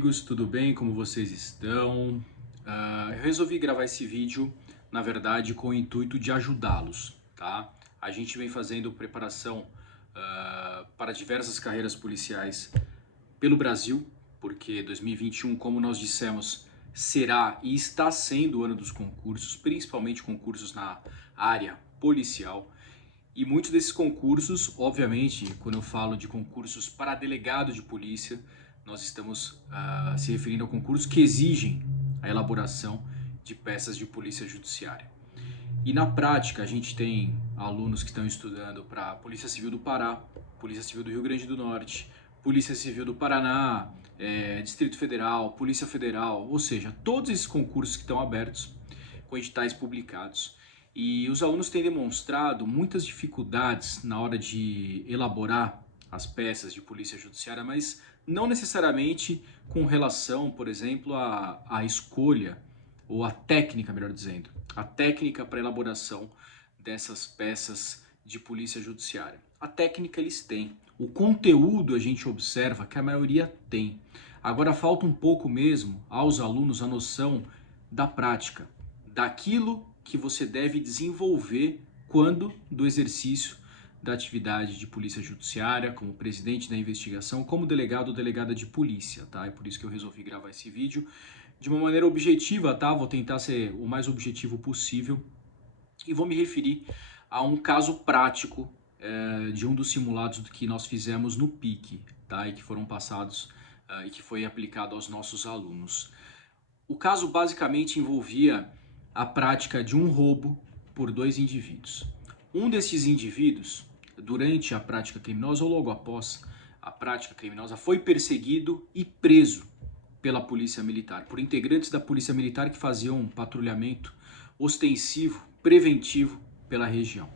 Amigos, tudo bem? Como vocês estão? Eu resolvi gravar esse vídeo, na verdade, com o intuito de ajudá-los, tá? A gente vem fazendo preparação para diversas carreiras policiais pelo Brasil, porque 2021, como nós dissemos, será e está sendo o ano dos concursos, principalmente concursos na área policial. E muitos desses concursos, obviamente, quando eu falo de concursos para delegado de polícia, nós estamos se referindo a concursos que exigem a elaboração de peças de polícia judiciária. E na prática, a gente tem alunos que estão estudando para Polícia Civil do Pará, Polícia Civil do Rio Grande do Norte, Polícia Civil do Paraná, Distrito Federal, Polícia Federal, ou seja, todos esses concursos que estão abertos, com editais publicados. E os alunos têm demonstrado muitas dificuldades na hora de elaborar as peças de polícia judiciária, mas não necessariamente com relação, por exemplo, à escolha, ou à técnica, melhor dizendo, a técnica para elaboração dessas peças de polícia judiciária. A técnica eles têm, o conteúdo a gente observa que a maioria tem. Agora falta um pouco mesmo aos alunos a noção da prática, daquilo que você deve desenvolver quando do exercício da atividade de polícia judiciária, como presidente da investigação, como delegado ou delegada de polícia, tá? É por isso que eu resolvi gravar esse vídeo de uma maneira objetiva, tá? Vou tentar ser o mais objetivo possível e vou me referir a um caso prático de um dos simulados que nós fizemos no PIC, tá? E que foram passados e que foi aplicado aos nossos alunos. O caso basicamente envolvia a prática de um roubo por dois indivíduos. Um desses indivíduos, durante a prática criminosa ou logo após a prática criminosa, foi perseguido e preso pela Polícia Militar, por integrantes da Polícia Militar que faziam um patrulhamento ostensivo, preventivo pela região.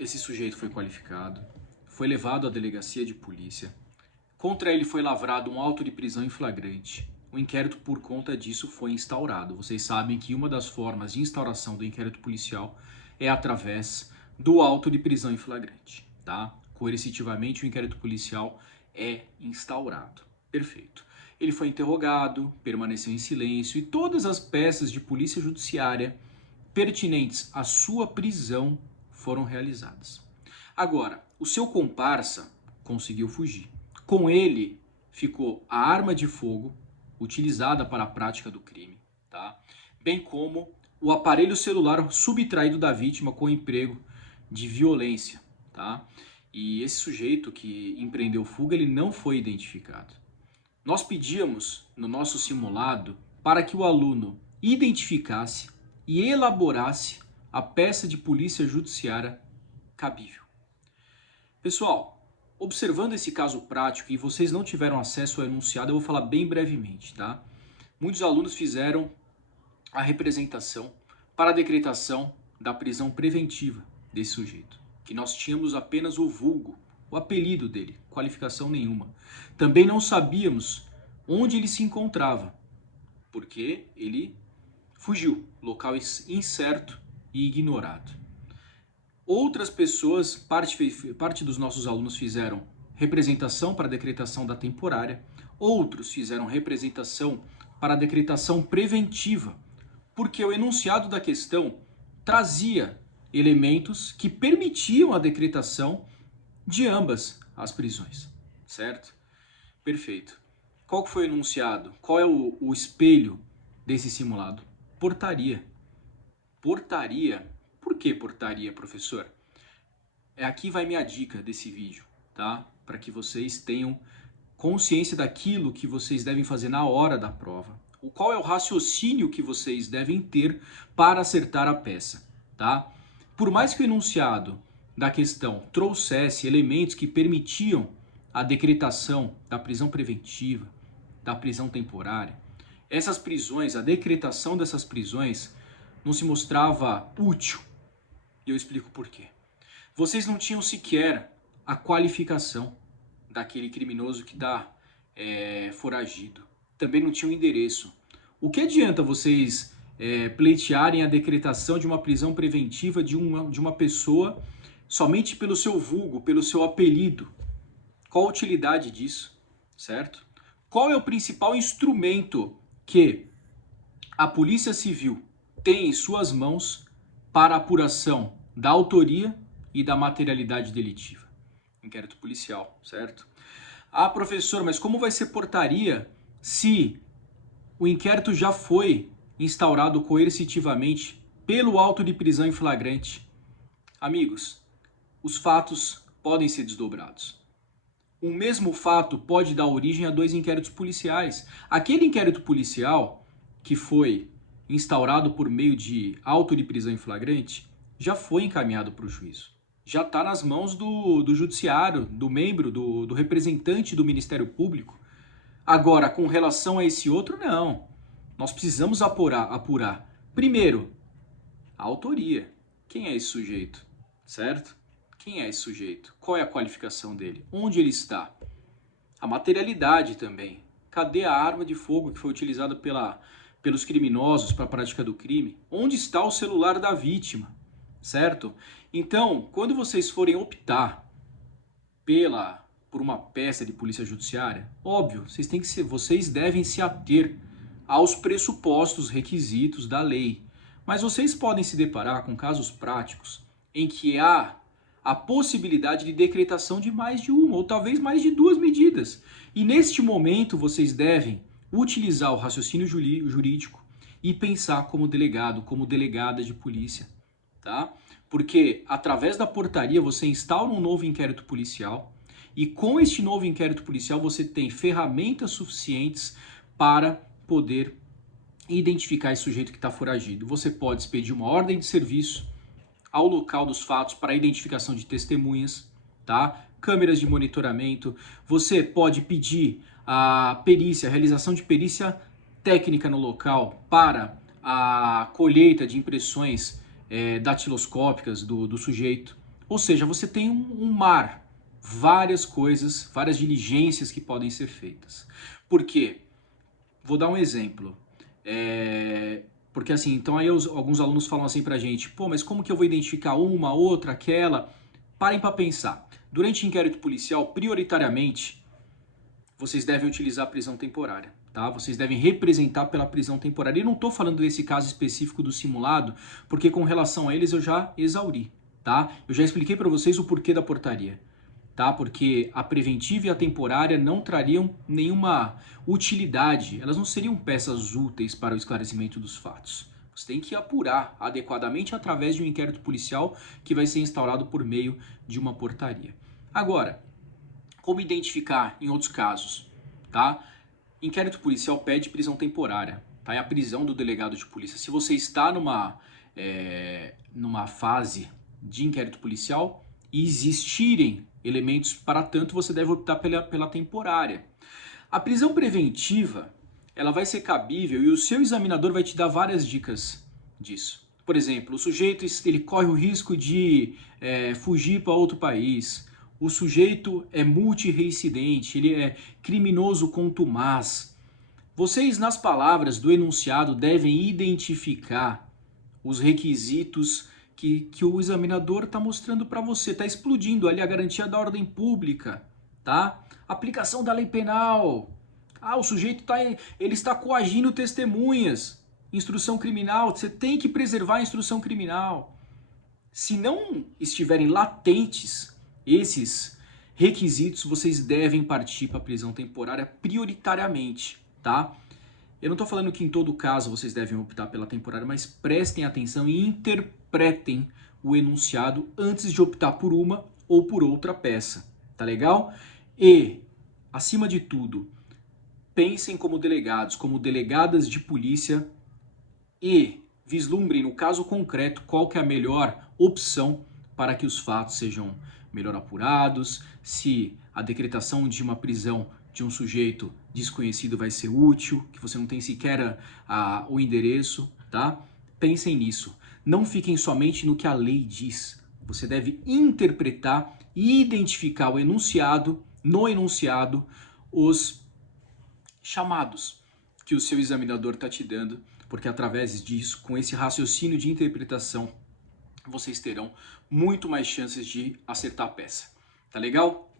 Esse sujeito foi qualificado, foi levado à delegacia de polícia. Contra ele foi lavrado um auto de prisão em flagrante. O inquérito por conta disso foi instaurado. Vocês sabem que uma das formas de instauração do inquérito policial é através do auto de prisão em flagrante, tá? Coercitivamente o inquérito policial é instaurado. Perfeito. Ele foi interrogado, permaneceu em silêncio e todas as peças de polícia judiciária pertinentes à sua prisão foram realizadas. Agora, o seu comparsa conseguiu fugir. Com ele ficou a arma de fogo utilizada para a prática do crime, tá? Bem como o aparelho celular subtraído da vítima com emprego de violência, tá? E esse sujeito que empreendeu fuga, ele não foi identificado. Nós pedíamos no nosso simulado para que o aluno identificasse e elaborasse a peça de polícia judiciária cabível. Pessoal, observando esse caso prático e vocês não tiveram acesso ao enunciado, eu vou falar bem brevemente, tá? Muitos alunos fizeram a representação para a decretação da prisão preventiva desse sujeito, que nós tínhamos apenas o vulgo, o apelido dele, qualificação nenhuma. Também não sabíamos onde ele se encontrava, porque ele fugiu, local incerto e ignorado. Outras pessoas, parte dos nossos alunos fizeram representação para a decretação da temporária, outros fizeram representação para a decretação preventiva, porque o enunciado da questão trazia elementos que permitiam a decretação de ambas as prisões, certo? Perfeito. Qual foi o enunciado? Qual é o espelho desse simulado? Portaria. Portaria. Por que portaria, professor? Aqui vai minha dica desse vídeo, tá? Para que vocês tenham consciência daquilo que vocês devem fazer na hora da prova. Qual é o raciocínio que vocês devem ter para acertar a peça, tá? Por mais que o enunciado da questão trouxesse elementos que permitiam a decretação da prisão preventiva, da prisão temporária, essas prisões, a decretação dessas prisões não se mostrava útil. E eu explico por quê. Vocês não tinham sequer a qualificação daquele criminoso que está foragido. Também não tinham endereço. O que adianta vocês pleitearem a decretação de uma prisão preventiva de uma pessoa somente pelo seu vulgo, pelo seu apelido? Qual a utilidade disso, certo? Qual é o principal instrumento que a Polícia Civil tem em suas mãos para a apuração da autoria e da materialidade delitiva? Inquérito policial, certo? Ah, professor, mas como vai ser portaria se o inquérito já foi instaurado coercitivamente pelo auto de prisão em flagrante? Amigos, os fatos podem ser desdobrados. Um mesmo fato pode dar origem a 2 inquéritos policiais. Aquele inquérito policial que foi instaurado por meio de auto de prisão em flagrante já foi encaminhado para o juízo. Já está nas mãos do judiciário, do membro, do representante do Ministério Público. Agora, com relação a esse outro, não. Nós precisamos apurar. Primeiro, a autoria. Quem é esse sujeito? Certo? Quem é esse sujeito? Qual é a qualificação dele? Onde ele está? A materialidade também. Cadê a arma de fogo que foi utilizada pelos criminosos para a prática do crime? Onde está o celular da vítima? Certo? Então, quando vocês forem optar por uma peça de polícia judiciária, óbvio, vocês devem se ater aos pressupostos, requisitos da lei. Mas vocês podem se deparar com casos práticos em que há a possibilidade de decretação de mais de uma ou talvez mais de 2 medidas. E neste momento vocês devem utilizar o raciocínio jurídico e pensar como delegado, como delegada de polícia, tá? Porque através da portaria você instaura um novo inquérito policial e com este novo inquérito policial você tem ferramentas suficientes para poder identificar esse sujeito que está foragido. Você pode expedir uma ordem de serviço ao local dos fatos para identificação de testemunhas, tá? Câmeras de monitoramento. Você pode pedir a perícia, a realização de perícia técnica no local para a colheita de impressões datiloscópicas do sujeito. Ou seja, você tem um mar, várias coisas, várias diligências que podem ser feitas. Por quê? Vou dar um exemplo. Porque assim, então aí alguns alunos falam assim pra gente, pô, mas como que eu vou identificar uma, outra, aquela? Parem pra pensar. Durante o inquérito policial, prioritariamente, vocês devem utilizar a prisão temporária, tá? Vocês devem representar pela prisão temporária. E não tô falando desse caso específico do simulado, porque com relação a eles eu já exauri, tá? Eu já expliquei pra vocês o porquê da portaria. Tá? Porque a preventiva e a temporária não trariam nenhuma utilidade, elas não seriam peças úteis para o esclarecimento dos fatos. Você tem que apurar adequadamente através de um inquérito policial que vai ser instaurado por meio de uma portaria. Agora, como identificar em outros casos? Tá? Inquérito policial pede prisão temporária, tá? É a prisão do delegado de polícia. Se você está numa fase de inquérito policial e existirem elementos para tanto, você deve optar pela temporária. A prisão preventiva, ela vai ser cabível e o seu examinador vai te dar várias dicas disso. Por exemplo, o sujeito ele corre o risco de fugir para outro país. O sujeito é multireincidente, ele é criminoso contumaz. Vocês, nas palavras do enunciado, devem identificar os requisitos que o examinador está mostrando para você. Está explodindo ali a garantia da ordem pública, tá? Aplicação da lei penal. Ah, o sujeito ele está coagindo testemunhas. Instrução criminal, você tem que preservar a instrução criminal. Se não estiverem latentes esses requisitos, vocês devem partir para a prisão temporária prioritariamente, tá? Eu não estou falando que em todo caso vocês devem optar pela temporária, mas prestem atenção e interpretem o enunciado antes de optar por uma ou por outra peça, tá legal? E, acima de tudo, pensem como delegados, como delegadas de polícia e vislumbrem no caso concreto qual que é a melhor opção para que os fatos sejam melhor apurados, se a decretação de uma prisão de um sujeito desconhecido vai ser útil, que você não tem sequer o endereço, tá? Pensem nisso. Não fiquem somente no que a lei diz. Você deve interpretar e identificar no enunciado, os chamados que o seu examinador está te dando, porque através disso, com esse raciocínio de interpretação, vocês terão muito mais chances de acertar a peça. Tá legal?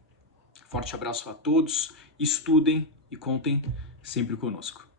Forte abraço a todos, estudem e contem sempre conosco.